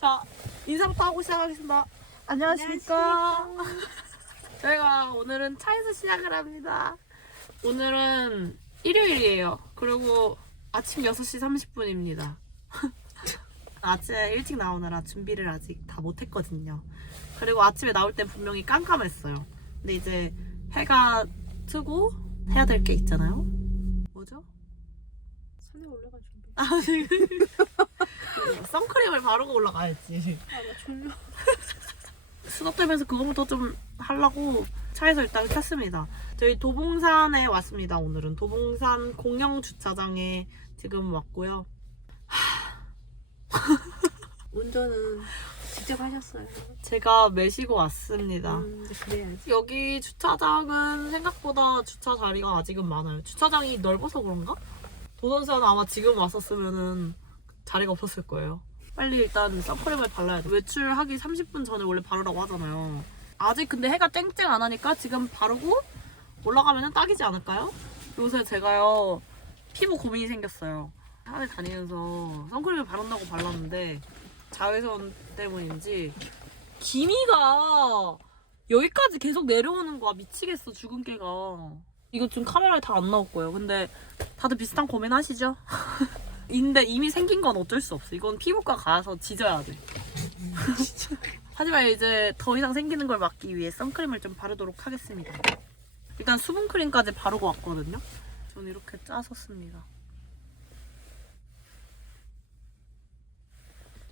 자, 인사부터 하고 시작하겠습니다. 안녕하십니까. 저희가 오늘은 차에서 시작을 합니다. 오늘은 일요일이에요. 그리고 아침 6시 30분입니다. 아침에 일찍 나오느라 준비를 아직 다 못했거든요. 그리고 아침에 나올 땐 분명히 깜깜했어요. 근데 이제 해가 트고 해야 될 게 있잖아요. 뭐죠? 산에 올라갈 준비. 아, 지금 선크림을 바르고 올라가야지. 아, 나 졸려. 수업 되면서 그거부터 좀 하려고 차에서 일단 켰습니다. 저희 도봉산에 왔습니다. 오늘은 도봉산 공영 주차장에 지금 왔고요. 운전은 직접 하셨어요. 제가 매시고 왔습니다. 그래야지. 여기 주차장은 생각보다 주차 자리가 아직은 많아요. 주차장이 넓어서 그런가? 도전사는 아마 지금 왔었으면은 자리가 없었을 거예요. 빨리 일단 선크림을 발라야 돼. 외출하기 30분 전에 원래 바르라고 하잖아요. 아직 근데 해가 쨍쨍 안 하니까 지금 바르고 올라가면은 딱이지 않을까요? 요새 제가요 피부 고민이 생겼어요. 산에 다니면서 선크림을 바른다고 발랐는데 자외선 때문인지 기미가 여기까지 계속 내려오는 거야. 미치겠어, 주근깨가. 이거 좀 카메라에 다 안 나올 거예요. 근데 다들 비슷한 고민 하시죠? 근데 이미 생긴 건 어쩔 수 없어. 이건 피부과 가서 지져야 돼. 하지만 이제 더 이상 생기는 걸 막기 위해 선크림을 좀 바르도록 하겠습니다. 일단 수분크림까지 바르고 왔거든요. 저는 이렇게 짜서 씁니다.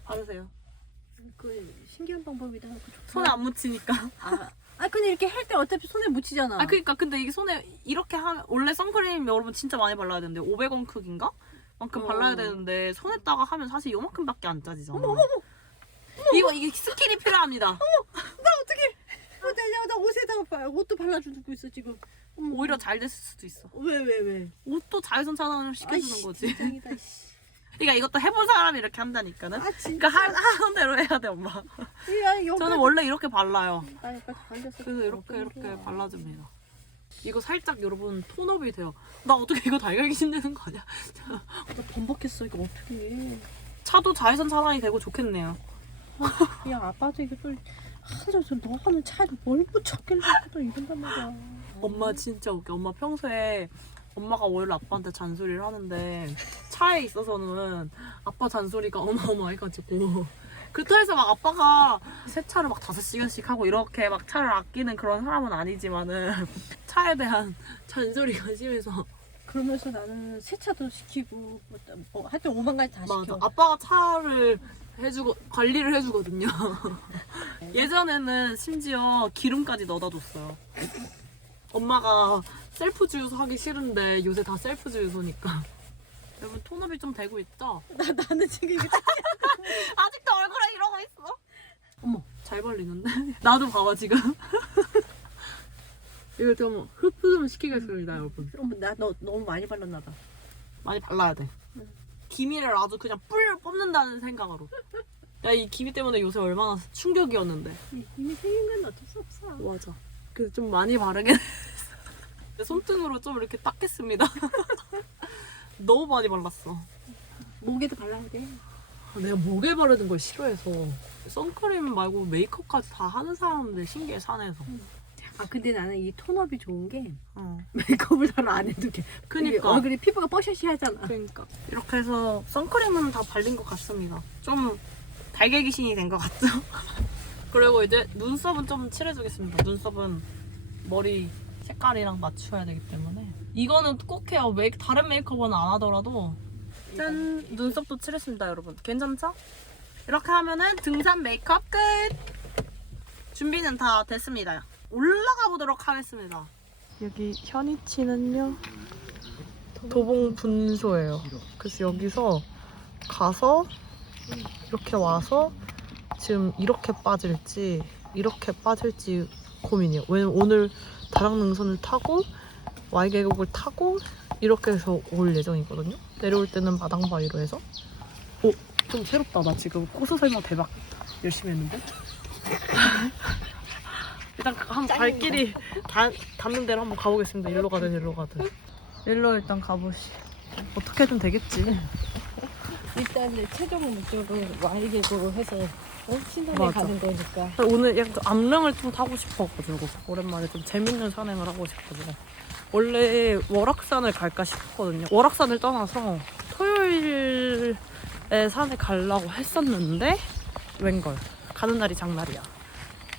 바르세요. 그 신기한 방법이다. 그 좋다. 손에 안 묻히니까. 근데 이렇게 할 때 어차피 손에 묻히잖아. 그러니까 근데 이게 손에 이렇게 하면 원래 선크림 여러분 진짜 많이 발라야 되는데 500원 크기인가? 만큼 발라야 되는데 손에다가 하면 사실 요만큼밖에 안 짜지잖아. 어머. 이게 스킬이 필요합니다. 나 어떡해. 나 옷에다가 옷도 발라주고 있어 지금. 오히려 잘 됐을 수도 있어. 왜? 옷도 자외선 차단을 시켜주는 거지. 진짜이다. 그러니까 이것도 해본 사람이 이렇게 한다니까는. 진짜. 그러니까 하는 대로 해야 돼, 엄마. 저는 원래 이렇게 발라요. 발렸어. 그래서 이렇게 발라줍니다. 이거 살짝 여러분 톤업이 돼요. 나 어떻게 이거 달걀 신내는 거 아니야? 나 번복했어. 이거 어떻게? 차도 자외선 차단이 되고 좋겠네요. 야 아빠도 이게 또 너는 차에 뭘 붙였길래 또 이런단 말이야. 엄마 진짜 웃겨. 엄마 평소에 엄마가 원래 아빠한테 잔소리를 하는데 차에 있어서는 아빠 잔소리가 어마어마해가지고 그렇다 해서 막 아빠가 세차를 막 5시간씩 하고 이렇게 막 차를 아끼는 그런 사람은 아니지만은 차에 대한 잔소리가 심해서. 그러면서 나는 세차도 시키고 하여튼 5만 가지 다 맞아. 시켜. 아빠가 차를 관리를 해주거든요. 예전에는 심지어 기름까지 넣어다 줬어요. 엄마가 셀프 주유소 하기 싫은데 요새 다 셀프 주유소니까. 여러분 톤업이 좀 되고 있죠? 나는 지금 이게 아직도 얼굴에 이러고 있어. 어머, 잘 발리는데? 나도 봐봐 지금. 이거 좀 흡수 좀 시키겠습니다, 여러분. 너 너무 많이 발랐나 봐. 많이 발라야 돼. 기미를 아주 그냥 뿔 뽑는다는 생각으로. 야, 이 기미 때문에 요새 얼마나 충격이었는데. 이미 생긴 건 어쩔 수 없어. 맞아. 그래서 좀 많이 바르긴 했어. 손등으로 좀 이렇게 닦겠습니다. 너무 많이 발랐어. 목에도 발라야 돼. 내가 목에 바르는 걸 싫어해서 선크림 말고 메이크업까지 다 하는 사람들 신기해, 산에서. 근데 나는 이 톤업이 좋은 게 어. 메이크업을 잘 안 해도 돼. 그니까. 얼굴이 피부가 뻐셔시하잖아. 그러니까 이렇게 해서 선크림은 다 발린 것 같습니다. 좀 달걀 귀신이 된 것 같죠? 그리고 이제 눈썹은 좀 칠해주겠습니다. 눈썹은 머리 색깔이랑 맞춰야 되기 때문에 이거는 꼭 해요. 다른 메이크업은 안 하더라도. 짠! 눈썹도 칠했습니다, 여러분. 괜찮죠? 이렇게 하면은 등산 메이크업 끝! 준비는 다 됐습니다. 올라가 보도록 하겠습니다. 여기 현이치는요 도봉 분소예요. 그래서 여기서 가서 이렇게 와서 지금 이렇게 빠질지 이렇게 빠질지 고민이에요. 왜냐면 오늘 다락능선을 타고 Y계곡을 타고 이렇게 해서 올 예정이거든요. 내려올 때는 마당바위로 해서. 좀 새롭다. 나 지금 코스 설명 대박 열심히 했는데. 일단 한 발길이 닿는 데로 한번 가보겠습니다. 일로 가든 일로 가든. 일로 일단 가보시. 어떻게든 되겠지. 일단은 최종 목적은 Y계곡으로 해서 신선에 맞아. 가는 거니까. 오늘 약간 암릉을 좀 타고 싶어가지고 오랜만에 좀 재밌는 산행을 하고 싶거든요. 원래 월악산을 갈까 싶었거든요. 월악산을 떠나서 토요일에 산에 가려고 했었는데 웬걸 가는 날이 장날이야.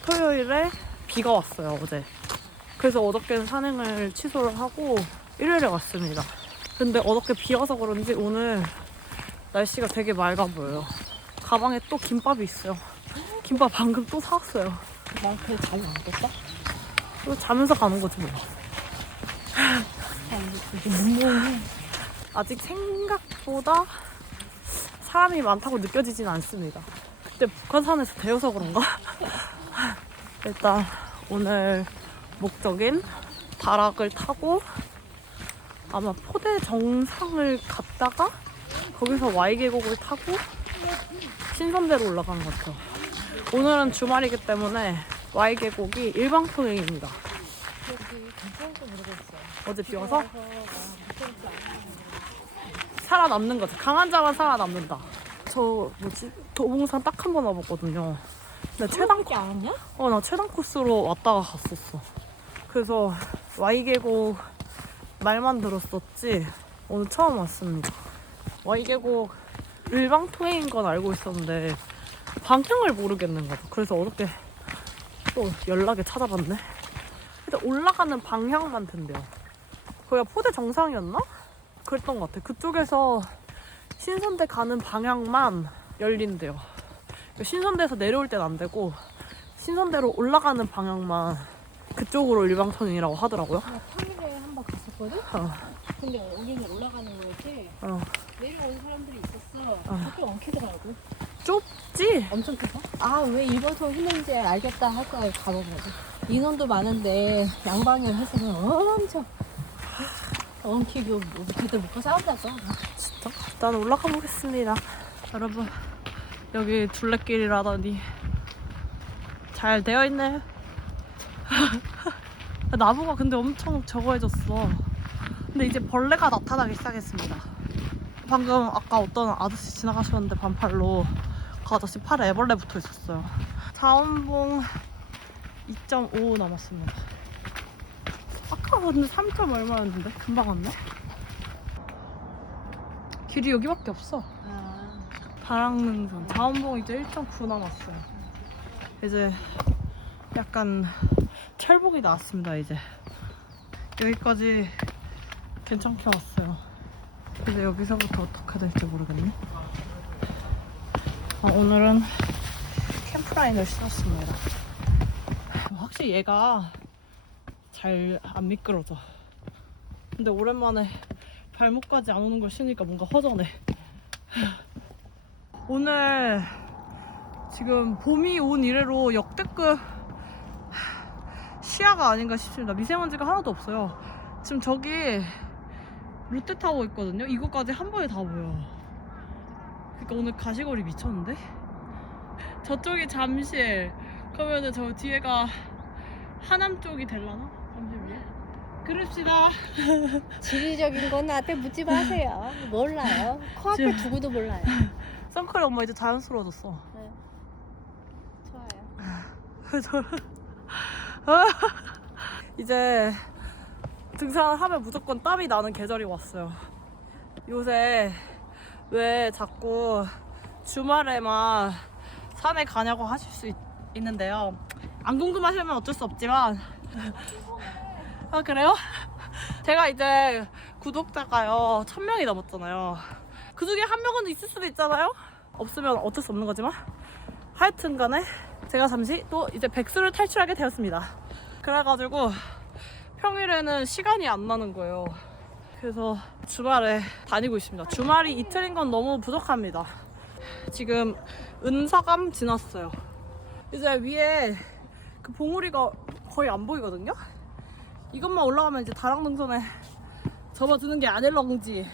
토요일에 비가 왔어요 어제. 그래서 어저께는 산행을 취소를 하고 일요일에 왔습니다. 근데 어저께 비 와서 그런지 오늘 날씨가 되게 맑아 보여요. 가방에 또 김밥이 있어요. 김밥 방금 또 사왔어요. 난 그래 잘 나오겠다. 그리고 자면서 가는 거지 뭐. 이게 묵묵해. 아직 생각보다 사람이 많다고 느껴지진 않습니다. 그때 북한산에서 데여서 그런가? 일단 오늘 목적인 다락을 타고 아마 포대 정상을 갔다가 거기서 Y계곡을 타고 신선대로 올라가는 것 같아요. 오늘은 주말이기 때문에 Y계곡이 일방통행입니다. 여기 괜찮을지 모르겠어. 어제 비 와서 살아남는 거지. 강한 자만 살아남는다. 저 뭐지? 도봉산 딱 한 번 와봤거든요. 근데 최단 게 아니야? 나 최단 코스로 왔다가 갔었어. 그래서 Y계곡 말만 들었었지 오늘 처음 왔습니다. Y계곡 일방통행인 건 알고 있었는데 방향을 모르겠는 거죠. 그래서 어저께 또 연락에 찾아봤네. 근데 올라가는 방향만 된대요. 거기가 포대 정상이었나? 그랬던 것 같아. 그쪽에서 신선대 가는 방향만 열린대요. 신선대에서 내려올 땐 안 되고 신선대로 올라가는 방향만 그쪽으로 일방통행이라고 하더라고요. 나 평일에 한 번 갔었거든? 근데 여기는 올라가는 거였지? 내려오는 사람들이 있었어. 그렇게 엉키더라고. 좁지? 엄청 크다. 아, 왜 일본서 힘든지 알겠다 할까 가본 거지. 인원도 많은데 양방향 해서는 엄청 엉키고 걔들 묶어 싸운다고. 진짜? 일단 올라가 보겠습니다. 여러분 여기 둘레길이라더니 잘 되어 있네. 나무가 근데 엄청 적어해졌어. 근데 이제 벌레가 나타나기 시작했습니다. 방금 아까 어떤 아저씨 지나가셨는데 반팔로 그 아저씨 팔에 애벌레 붙어 있었어요. 자원봉 2.5 남았습니다. 아까 근데 3점 얼마였는데? 금방 왔네? 길이 여기밖에 없어. 다락능선 자원봉 이제 1.9 남았어요. 이제 약간 철봉이 나왔습니다. 이제 여기까지 괜찮게 왔어요. 이제 여기서부터 어떻게 될지 모르겠네. 오늘은 캠프라인을 신었습니다. 확실히 얘가 잘 안 미끄러져. 근데 오랜만에 발목까지 안 오는 걸 신으니까 뭔가 허전해. 오늘 지금 봄이 온 이래로 역대급 시야가 아닌가 싶습니다. 미세먼지가 하나도 없어요. 지금 저기 롯데타워 있거든요. 이거까지 한 번에 다 보여. 그러니까 오늘 가시거리 미쳤는데? 저쪽이 잠실. 그러면은 저 뒤에가 하남 쪽이 될라나? 잠실 위에? 그럽시다. 지리적인 건 나한테 묻지 마세요. 몰라요. 코앞에 두고도 몰라요. 선크림 엄마 이제 자연스러워졌어. 네. 저 좋아요. 이제 등산을 하면 무조건 땀이 나는 계절이 왔어요. 요새 왜 자꾸 주말에만 산에 가냐고 하실 수 있는데요. 안 궁금하시면 어쩔 수 없지만 아 그래요? 제가 이제 구독자가요 1000명이 넘었잖아요. 그 중에 한 명은 있을 수도 있잖아요. 없으면 어쩔 수 없는 거지만 하여튼 간에 제가 잠시 또 이제 백수를 탈출하게 되었습니다. 그래가지고 평일에는 시간이 안 나는 거예요. 그래서 주말에 다니고 있습니다. 주말이 이틀인 건 너무 부족합니다. 지금 은사감 지났어요. 이제 위에 그 봉우리가 거의 안 보이거든요. 이것만 올라가면 이제 다락능선에 접어드는 게 아닐런지.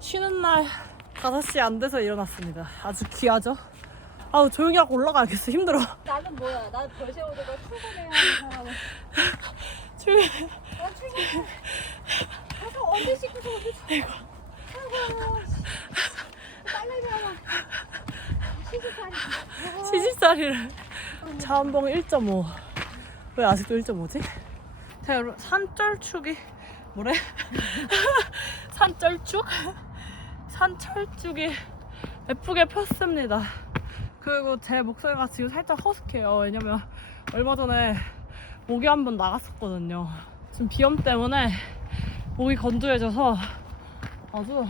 쉬는 날 5시 안 돼서 일어났습니다. 아주 귀하죠? 아우 조용히 하고 올라가야겠어. 힘들어. 나는 뭐야? 난 벌새 오다가 출근해야 하는 사람은. 조용히. 난 출근해. 가서 언제 씻고서 언제 자. 시집살이를. 자원봉 1.5. 왜 아직도 1.5지? 자 여러분 산쩔축이 뭐래? 산쩔축? 산철쭉이 예쁘게 폈습니다. 그리고 제 목소리가 지금 살짝 허스키해요. 왜냐면 얼마 전에 목이 한번 나갔었거든요. 지금 비염 때문에 목이 건조해져서 아주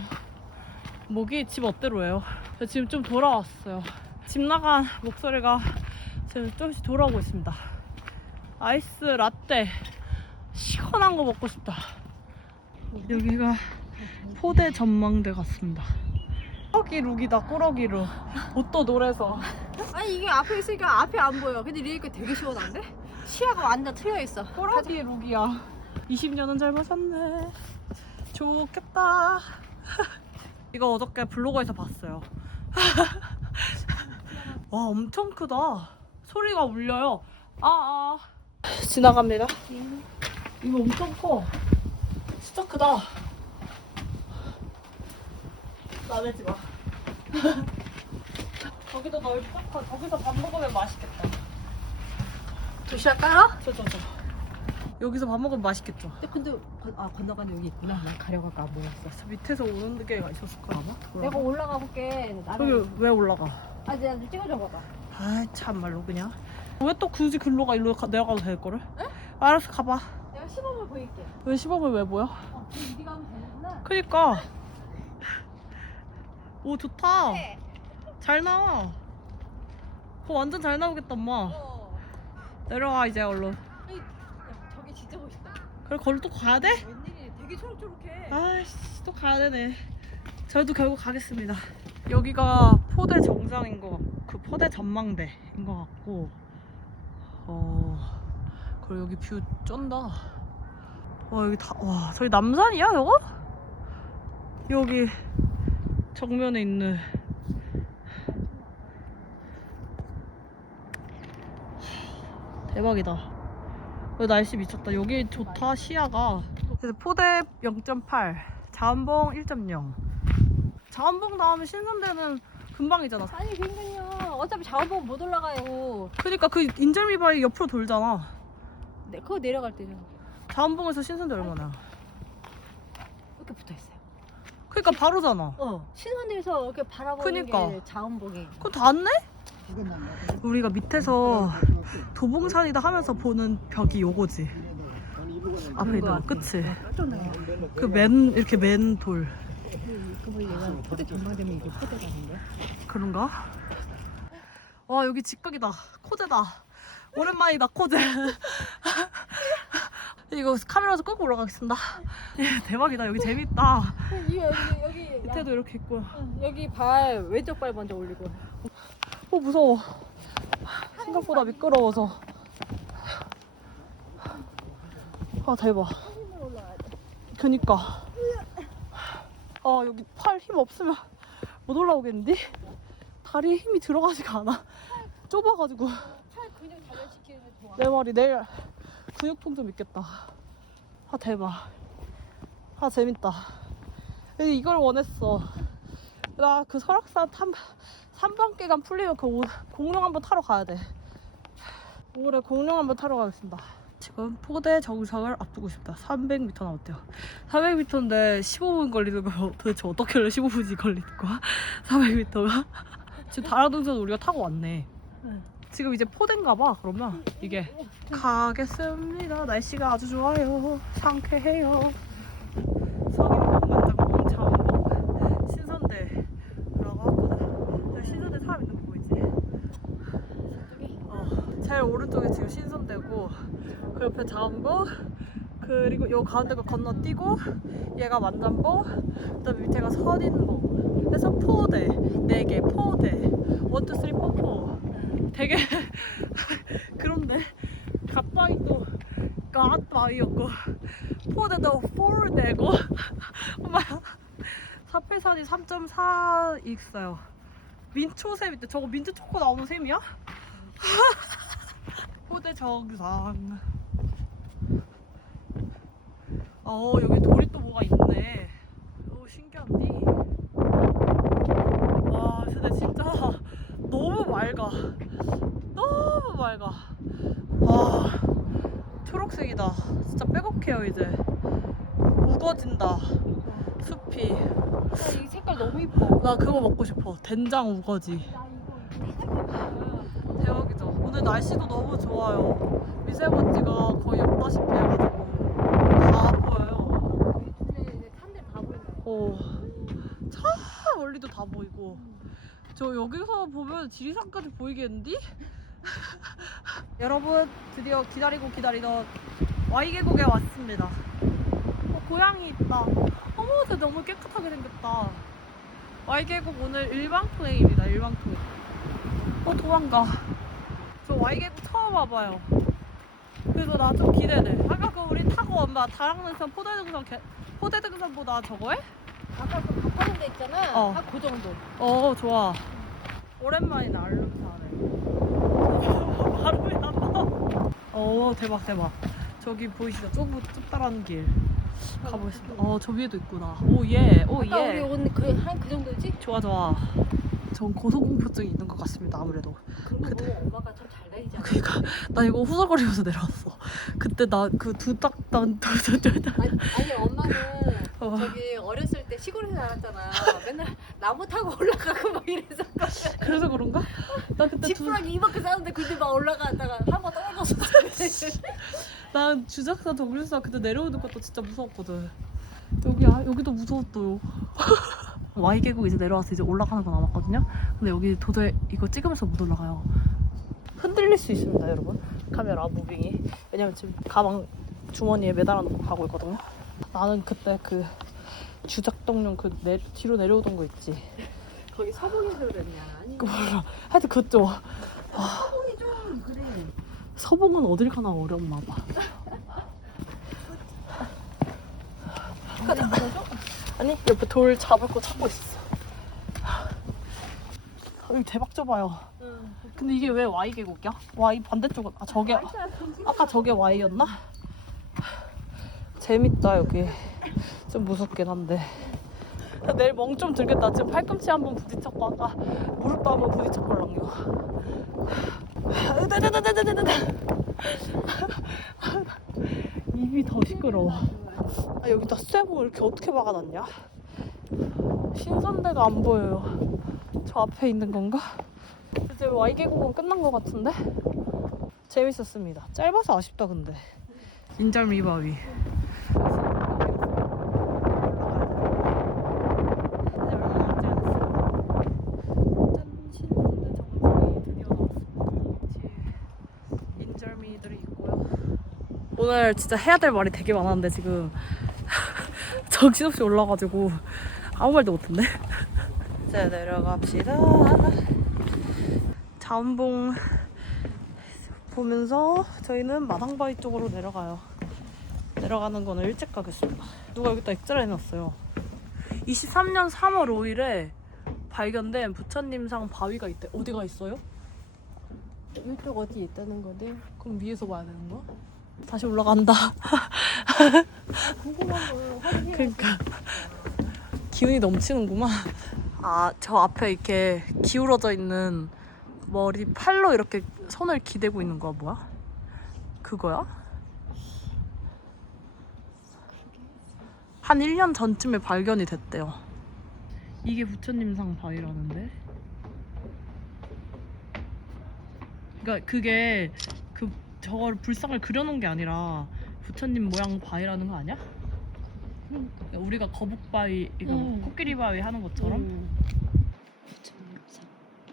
목이 집 멋대로예요. 지금 좀 돌아왔어요. 집 나간 목소리가 지금 조금씩 돌아오고 있습니다. 아이스 라떼 시원한 거 먹고 싶다. 여기가 포대 전망대 같습니다. 꾸러기 룩이다. 꾸러기 룩. 옷도 노래서. 아니 이게 앞에 있으니까 앞에 안 보여. 근데 이러니까 되게 시원한데? 시야가 완전 트여 있어. 꾸러기 룩이야. 20년은 젊어졌네. 좋겠다. 이거 어저께 블로그에서 봤어요. 와 엄청 크다. 소리가 울려요. 지나갑니다. 이거 엄청 커. 진짜 크다. 나대지 마. 저기도 넓고 저기서 밥 먹으면 맛있겠다. 도시락 깔아? 저. 여기서 밥 먹으면 맛있겠죠. 근데 건너가는 여기 있구나. 난 가려갈까 안 보였어. 저 밑에서 오는 데가 있었을 거야 아마? 내가 올라가 볼게. 저기 왜 올라가? 내가 찍어줘 봐봐. 아이 참말로 그냥. 왜 또 굳이 글로 가? 일로 내려가도 될 거를? 응? 알았어 가봐. 내가 시범을 보일게. 왜 시범을 왜 보여? 이리 가면 되는구나. 그니까. 오 좋다. 네. 잘 나와. 그거 완전 잘 나오겠다 엄마. 내려와 이제 얼른. 저기 진짜 멋있다. 그래 거기 또 가야 돼? 웬일이 되게 초록초록해. 아이씨 또 가야 되네. 저희도 결국 가겠습니다. 여기가 포대 정상인 것 같고 그 포대 전망대인 것 같고 그리고 여기 뷰 쩐다. 와 여기 와 저기 남산이야 저거? 여기 정면에 있는 대박이다. 여기 날씨 미쳤다. 여기 좋다 시야가. 그래서 포대 0.8 자원봉 1.0 자원봉 다음에 신선대는 금방이잖아. 아니 그러니까요. 어차피 자원봉 못 올라가요. 그니까 그 인절미바위 옆으로 돌잖아. 네, 그거 내려갈 때잖아. 자원봉에서 신선대 얼마나? 이렇게 붙어있어요. 그니까 바로잖아. 신선대에서 이렇게 바라보는 그니까. 게 자원봉이. 그럼 닿네? 우리가 밑에서 도봉산이다 하면서 보는 벽이 요거지. 앞에 있는 거 그치? 그 이렇게 맨 돌. 그거 얘가 포대 전망되면 이게 포대가 아닌데? 그런가? 와 여기 직각이다. 코제다. 오랜만이다 코제. 이거 카메라에서 끄고 올라가겠습니다. 대박이다. 여기 재밌다. 여기 밑에도 이렇게 있고. 여기 발 왼쪽 발 먼저 올리고. 무서워. 생각보다 미끄러워서. 대박. 그니까. 여기 팔 힘 없으면 못 올라오겠는데? 다리에 힘이 들어가지가 않아. 좁아가지고. 팔 근육 단련시키는 게 좋아. 내 말이 내일 근육통 좀 있겠다. 대박. 재밌다. 이걸 원했어. 나 그 설악산 3번계단 풀리면 그 공룡 한번 타러 가야 돼. 올해 공룡 한번 타러 가겠습니다. 지금 포대 정상을 앞두고 있습니다. 300m 남았대요. 300m인데 15분 걸리는 거 도대체 어떻게 하려 15분이 걸리는 거야? 400m가? 지금 다라동선 우리가 타고 왔네. 지금 이제 포대인가 봐. 그러면 이게 가겠습니다. 날씨가 아주 좋아요. 상쾌해요. 서귀포, 만장봉, 자원봉, 신선대라고 하거든. 신선대 사람 있는 거 보이지? 제일 오른쪽에 지금 신선대고 그 옆에 자원봉 그리고 요 가운데가 건너뛰고 얘가 만장봉 그다음에 밑에가 선인봉 그래서 포대 4개 포대 1, 2, 3, 4, 4 되게 그런데 갑자기 또 갓바위였고 포대도 4대고 엄마야 사패산이 3.4 있어요. 민초샘 있대. 저거 민트 초코 나오는 샘이야? 포대 정상. 여기 돌이 또 뭐가 있네. 신기한데? 같은데 진짜 너무 맑아. 너무 맑아. 와, 초록색이다. 진짜 빼곡해요 이제. 우거진다 숲이. 이 색깔 너무 이뻐. 나 그거 먹고 싶어. 된장 우거지. 대박이죠. 오늘 날씨도 너무 좋아요. 미세먼지가 거의 없다시피 해가지고 다 보여요. 산들 다 보인다. 차 멀리도 다 보이고. 저 여기서 보면 지리산까지 보이겠는디? 여러분, 드디어 기다리고 기다리던 Y계곡에 왔습니다. 고양이 있다. 어머, 쟤 너무 깨끗하게 생겼다. Y계곡 오늘 일방통행입니다. 일방통행. 도망가. 저 Y계곡 처음 와봐요. 그래서 나 좀 기대돼. 아까 그 우리 타고 엄마 다락능선 포대등산보다 저거 해? 아까 그 가파른 데 있잖아. 그 정도. 좋아. 오랜만이네. 알룸사네. 바로 나와. 대박 대박. 저기 보이시죠? 좁다란 길 가보겠습니다. 저 위에도 있구나. 오 아까 우리 예. 온 그 정도지? 좋아. 전 고소공포증이 있는 것 같습니다. 아무래도. 그리고 엄마가 좀 잘 다니잖아. 그러니까 나 이거 후설거리면서 내려왔어. 그때 나 그 아니 엄마는 어. 저기 어렸을 때 시골에서 살았잖아. 맨날 나무 타고 올라가고 막 이래서. 그래서 그런가? 나 그때 지푸라기 이만큼 싸는데 근데 막 올라가다가 한 번 떨어졌어. 난 주작사 정류사 그때 내려오는 것도 진짜 무서웠거든. 여기도 무서웠어요. Y계곡 이제 내려와서 이제 올라가는 거 남았거든요. 근데 여기 도저히 이거 찍으면서 못 올라가요. 흔들릴 수 있습니다, 여러분. 카메라 무빙이. 왜냐면 지금 가방 주머니에 매달아 놓고 가고 있거든요. 나는 그때 그 주작동용 뒤로 내려오던 거 있지. 거기 서봉에서 그랬냐? 아니. 그 몰라. 하여튼 그쪽. 서봉이 좀 그래. 서봉은 어딜 가나 어렵나 봐. 아니, 옆에 돌 잡을 거 찾고 있었어. 여기 대박 좁아요. 근데 이게 왜 Y계곡이야? Y 반대쪽은 저게 아까 저게 Y였나? 재밌다 여기. 좀 무섭긴 한데. 내일 멍 좀 들겠다. 지금 팔꿈치 한번 부딪혔고 아까 무릎도 한번 부딪혔걸랑요. 입이 더 시끄러워. 여기다 쇠고 이렇게 어떻게 막아놨냐? 신선대가 안 보여요. 저 앞에 있는 건가? 이제 Y계곡은 끝난 것 같은데? 재밌었습니다. 짧아서 아쉽다 근데. 인절미바위. 인절미들이 있고요. 오늘 진짜 해야 될 말이 되게 많았는데 지금 정신없이 올라가지고 아무 말도 못했네. 이제 내려갑시다. 자운봉 보면서 저희는 마당바위 쪽으로 내려가요. 내려가는 거는 일찍 가겠습니다. 누가 여기다 액자를 해놨어요. 23년 3월 5일에 발견된 부처님상 바위가 있대. 어디가 있어요? 이쪽 어디 있다는 건데? 그럼 위에서 봐야 되는 거야? 다시 올라간다. 궁금한 거 확인해. 그러니까 기운이 넘치는구만. 저 앞에 이렇게 기울어져 있는 머리 팔로 이렇게 손을 기대고 있는 거야 뭐야? 그거야? 한 1년 전쯤에 발견이 됐대요. 이게 부처님상 바위라는데? 그러니까 그게 저걸 불상을 그려놓은 게 아니라 부처님 모양 바위라는 거 아니야? 그러니까 우리가 거북바위, 이거 코끼리 바위 하는 것처럼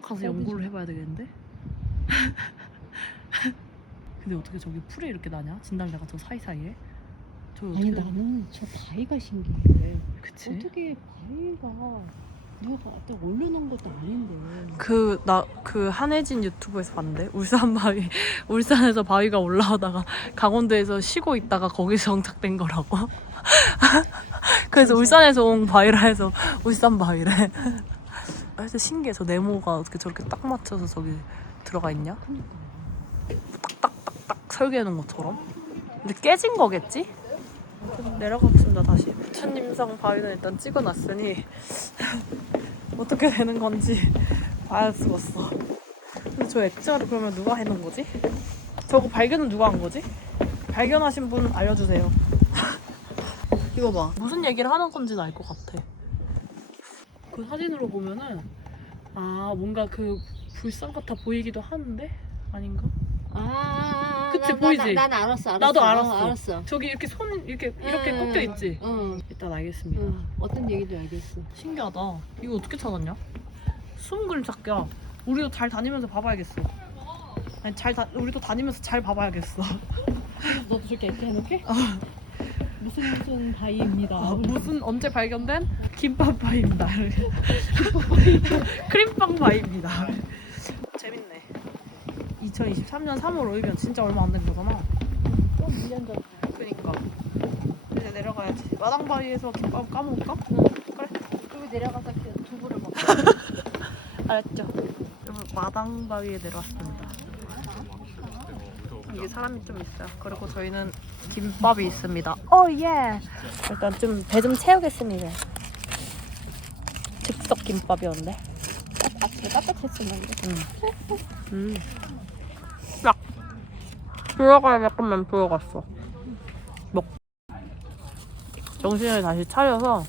가서 연구를 해봐야 되겠는데? 근데 어떻게 저기 풀이 이렇게 나냐? 진달래가 저 사이사이에? 아니 나는 저 바위가 신기해. 그치? 어떻게 바위가 내가 또 올려놓은 것도 아닌데. 그 한혜진 유튜브에서 봤는데 울산 바위 울산에서 바위가 올라오다가 강원도에서 쉬고 있다가 거기서 정착된 거라고. 그래서 울산에서 온 바위라 해서 울산 바위래. 하여튼 신기해. 저 네모가 어떻게 저렇게 딱 맞춰서 저기 들어가 있냐? 딱딱딱딱 설계해 놓은 것처럼. 근데 깨진 거겠지? 좀 내려가겠습니다. 다시 부처님상 바위는 일단 찍어놨으니 어떻게 되는 건지 아 죽었어. 근데 저 액자를 그러면 누가 해놓은 거지? 저거 발견은 누가 한 거지? 발견하신 분 알려주세요. 이거 봐. 무슨 얘기를 하는 건지는 알 것 같아. 그 사진으로 보면은 아 뭔가 그 불상 같아 보이기도 하는데 아닌가? 그치, 보이지? 난 알았어. 나도 알았어. 알았어. 저기 이렇게 손 이렇게 꺾여 있지? 일단 알겠습니다. 어떤 얘기인지 알겠어. 신기하다. 이거 어떻게 찾았냐? 숨은 그림 찾기야. 우리도 잘 다니면서 봐봐야겠어. 아니 우리도 다니면서 잘 봐봐야겠어. 너도 저렇게 이렇게 해놓게? 무슨 바위입니다. 무슨 언제 발견된 김밥 바위입니다. 크림빵 바위입니다. 재밌네. 2023년 3월 5일이면 진짜 얼마 안 된 거잖아. 또 1년 전. 그니까. 이제 내려가야지. 마당 바위에서 김밥 까먹을까? 그래. 여기 내려가서 두부를 먹어. 알았죠. 여러분 마당 바위에 내려왔습니다. 이게 사람이 좀 있어요. 그리고 저희는 김밥이 있습니다. 오 예. 일단 좀 배 좀 채우겠습니다. 즉석 김밥이었는데. 아침에 따뜻했었는데. 야. 들어가야 약간만 들어갔어. 정신을 다시 차려서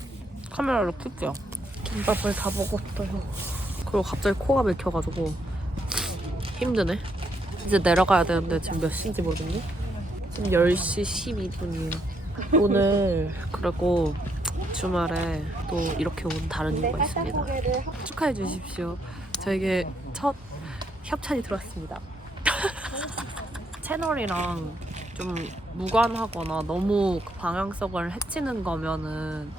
카메라를 켤게요. 김밥을 다 먹었어요. 그리고 갑자기 코가 막혀가지고 힘드네. 이제 내려가야 되는데 지금 몇 시인지 모르니? 지금 10시 12분이에요. 오늘 그리고 주말에 또 이렇게 온 다른 이유가 있습니다. 축하해 주십시오. 저에게 첫 협찬이 들어왔습니다. 채널이랑 좀 무관하거나 너무 그 방향성을 해치는 거면은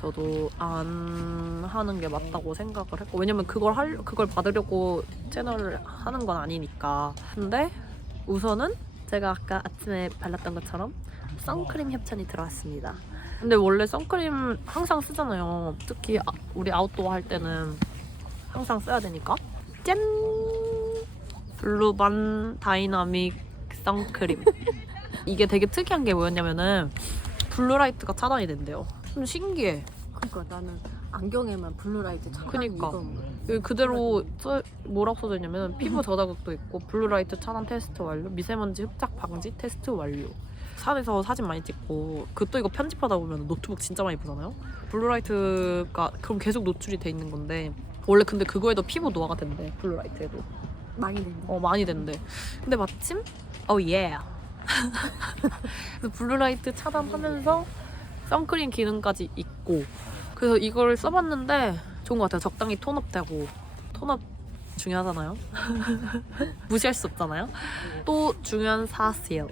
저도 안 하는 게 맞다고 생각을 했고, 왜냐면 그걸 받으려고 채널을 하는 건 아니니까. 근데 우선은 제가 아까 아침에 발랐던 것처럼 선크림 협찬이 들어왔습니다. 근데 원래 선크림 항상 쓰잖아요. 특히 우리 아웃도어 할 때는 항상 써야 되니까. 짠! 블루반 다이나믹 선크림. 이게 되게 특이한 게 뭐였냐면은 블루라이트가 차단이 된대요. 좀 신기해. 그러니까 나는 안경에만 블루라이트 차단 그니까. 이거. 여기 그대로 뭐라고 써져 있냐면 피부 저자극도 있고 블루라이트 차단 테스트 완료, 미세먼지 흡착 방지 테스트 완료. 산에서 사진 많이 찍고 그것도 이거 편집하다 보면 노트북 진짜 많이 보잖아요. 블루라이트가 그럼 계속 노출이 돼 있는 건데 원래 근데 그거에도 피부 노화가 된대. 블루라이트에도 많이 된다. 많이 된대. 근데 마침 예. 그래서 블루라이트 차단하면서 선크림 기능까지 있고, 그래서 이걸 써봤는데 좋은 것 같아요. 적당히 톤업되고. 톤업 중요하잖아요. 무시할 수 없잖아요. 또 중요한 사실,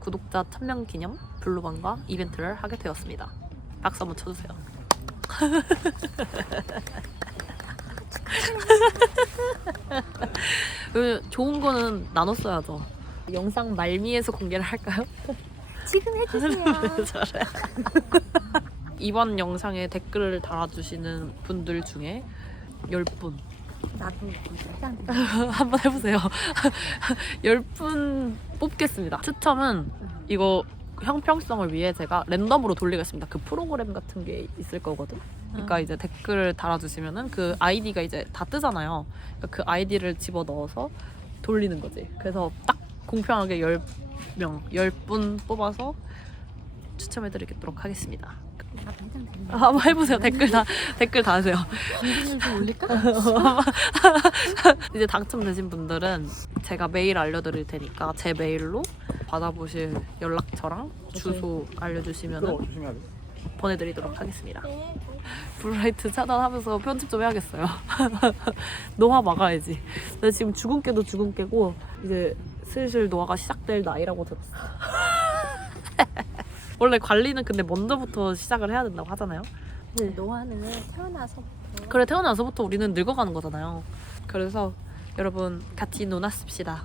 구독자 1000명 기념 블루반과 이벤트를 하게 되었습니다. 박수 한번 쳐주세요. 좋은 거는 나눠 써야죠. 영상 말미에서 공개를 할까요? 지금 해주세요. 잘해. 이번 영상에 댓글을 달아주시는 분들 중에 10분 나도 일단 한번 해보세요. 10분 뽑겠습니다. 추첨은 이거 형평성을 위해 제가 랜덤으로 돌리겠습니다. 그 프로그램 같은 게 있을 거거든. 그러니까 이제 댓글을 달아주시면은 그 아이디가 이제 다 뜨잖아요. 그러니까 그 아이디를 집어 넣어서 돌리는 거지. 그래서 딱 공평하게 10분 뽑아서 추첨해드리도록 하겠습니다. 나도 해당되네. 한번 해보세요. 댓글 다 하세요. 당근을 좀 올릴까? 이제 당첨되신 분들은 제가 메일 알려드릴 테니까 제 메일로 받아보실 연락처랑 주소 알려주시면 보내드리도록 하겠습니다. 블루라이트 차단하면서 편집 좀 해야겠어요. 노화 막아야지. 나 지금 죽은 깨도 죽은 깨고 이제 슬슬 노화가 시작될 나이라고 들었어. 원래 관리는 근데 먼저부터 시작을 해야 된다고 하잖아요. 노화는 태어나서부터. 그래, 태어나서부터 우리는 늙어가는 거잖아요. 그래서 여러분 같이 논하십시다.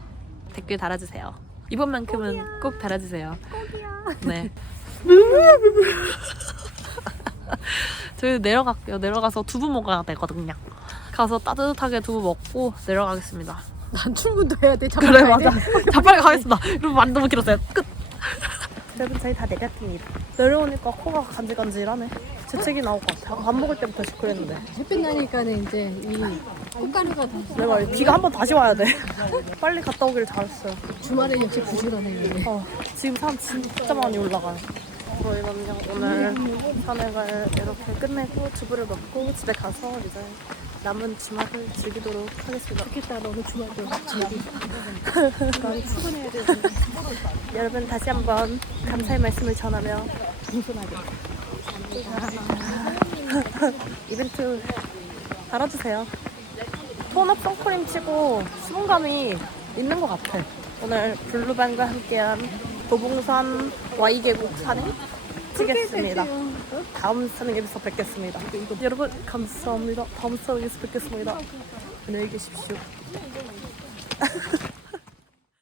댓글 달아주세요. 이번만큼은 꼭 달아주세요. 꼭이야. 네. 저희 내려갈게요. 내려가서 두부 먹어야 되거든요. 가서 따뜻하게 두부 먹고 내려가겠습니다. 난 출근도 해야 돼. 그래, 맞아. 자, 빨리 가겠습니다. 여러분 많이 너무 길었어요. 끝. 여러분 저희 다 내렸습니다. 내려오니까 코가 간질간질하네. 재채기 나올 것 같아. 밥 먹을 때부터 그랬는데. 햇빛 나니까는 이제 이 꽃가루가 다 내가 비가 한 번 다시 와야 돼. 빨리 갔다 오길 잘했어요. 주말에 역시 9시간에 지금 사람 진짜 많이 올라가요. 저희는요 오늘 산행을 이렇게 끝내고 두부를 먹고 집에 가서 이제 남은 주말을 즐기도록 하겠습니다. 좋겠다. 너무 주말도 즐기. 많이 출근해야 돼요. 여러분 다시 한번 감사의 말씀을 전하며 공손하게. 이벤트 달아주세요. 톤업 선크림 치고 수분감이 있는 것 같아. 오늘 블루반과 함께한 도봉산 Y계곡 산행 치겠습니다. 다음 산행에서 뵙겠습니다. 여러분 감사합니다. 다음 산행에서 뵙겠습니다. 안녕히 계십시오.